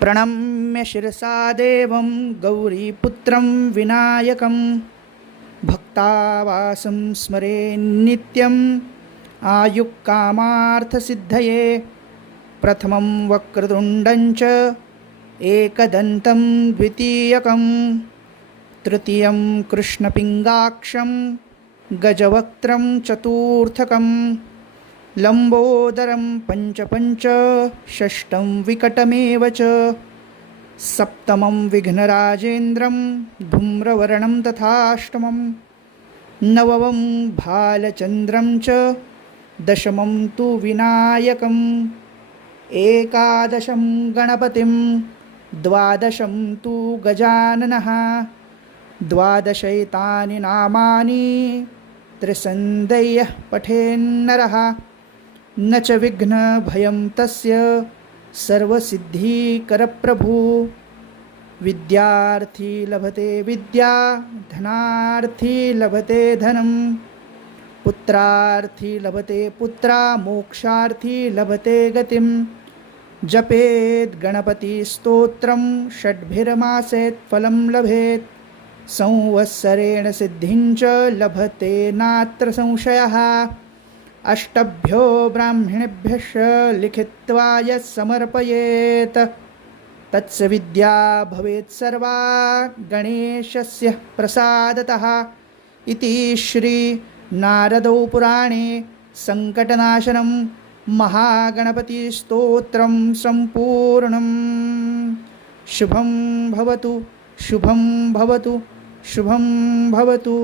प्रणम्य शिरसा देवं गौरीपुत्रं विनायकं भक्तावासं स्मरे नित्यम् आयुक्कामार्थसिद्धये। प्रथमं वक्रतुण्डं च एकदन्तं द्वितीयकं तृतीयं कृष्णपिङ्गाक्षं गजवक्त्रं चतुर्थकं लम्बोदरं पञ्च षष्ठं विकटमेव च सप्तमं विघ्नराजेन्द्रं धूम्रवर्णं तथाष्टमं नवमं भालचन्द्रं च दशमं तु विनायकम् एकादशं गणपतिं द्वादशं तु गजाननः द्वादशैतानि नामानि त्रिसन्दैः पठेन्नरः न च विघ्नभयं तस्य सर्वसिद्धिकरप्रभु। विद्यार्थी लभते विद्या धनार्थी लभते धनं पुत्रार्थी लभते पुत्रा मोक्षार्थी लभते गतिं। जपेत् गणपतिस्तोत्रं षड्भिर्मासेत् फलं लभेत् संवत्सरेण सिद्धिं च लभते नात्र संशयः। अष्टभ्यो ब्राह्मणेभ्यश्च लिखित्वा यत् समर्पयेत् तत्स विद्या भवेत् सर्वा गणेशस्य प्रसादतः इति श्री नारदौ पुराणे संकटनाशनं महागणपतिस्तोत्रं सम्पूर्णम्। शुभं भवतु शुभं भवतु शुभं भवतु।